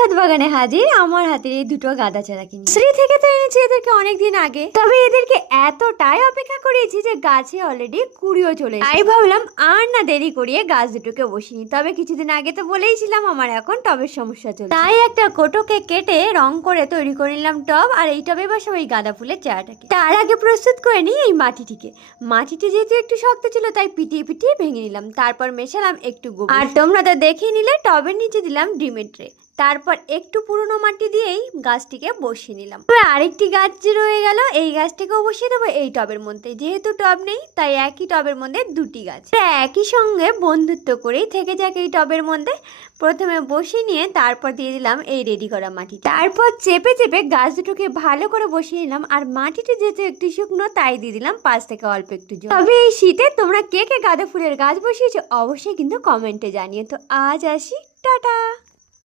ছাদ বাগানে হাজির, আমার হাতের এই দুটো গাঁদা চারা কিনে। শ্রী থেকে তো এনেছি এদেরকে অনেকদিন আগে। তবে এদেরকে এতটাই অপেক্ষা করিয়েছি যে গাছে অলরেডি কুড়িও চলে। তাই ভাবলাম আর না দেরি করিয়ে গাছ দুটোকে বসিনি তবে কিছুদিন আগে তো বলেইছিলাম আমার এখন টবের সমস্যা চলছে। তাই একটা কোটোকে কেটে রং করে তৈরি করে নিলাম টব, আর এই টবে বসে ওই গাঁদা ফুলের চারাটাকে। তার আগে প্রস্তুত করে নিই এই মাটিটিকে। মাটিটি যেহেতু একটু শক্ত ছিল, তাই পিটিয়ে পিটিয়ে ভেঙে নিলাম। তারপর মেশালাম একটু গোবর। আর তোমরা তো দেখে নিলে, টবের নিচে দিলাম ডিমের ট্রে। তারপর একটু পুরনো মাটি দিয়েই গাছটিকে বসিয়ে নিলাম। তবে আরেকটি গাছ যে রয়ে গেল, এই গাছটিকেও বসিয়ে দেবো এই টবের মধ্যে। যেহেতু টব নেই, তাই একই টবের মধ্যে দুটি গাছ। একই সঙ্গে বন্ধুত্ব করেই থেকে যাক এই টবের মধ্যে। প্রথমে বসিয়ে নিয়ে তারপর দিয়ে দিলাম এই রেডি করা মাটি তারপর চেপে চেপে গাছ দুটোকে ভালো করে বসিয়ে নিলাম। আর মাটিটি যেহেতু একটু শুকনো, তাই দিয়ে দিলাম পাশ থেকে অল্প একটু জল। তবে এই শীতে তোমরা কে কে গাঁদা ফুলের গাছ বসিয়েছো, অবশ্যই কিন্তু কমেন্টে জানিয়ে তো আজ আসি, টাটা!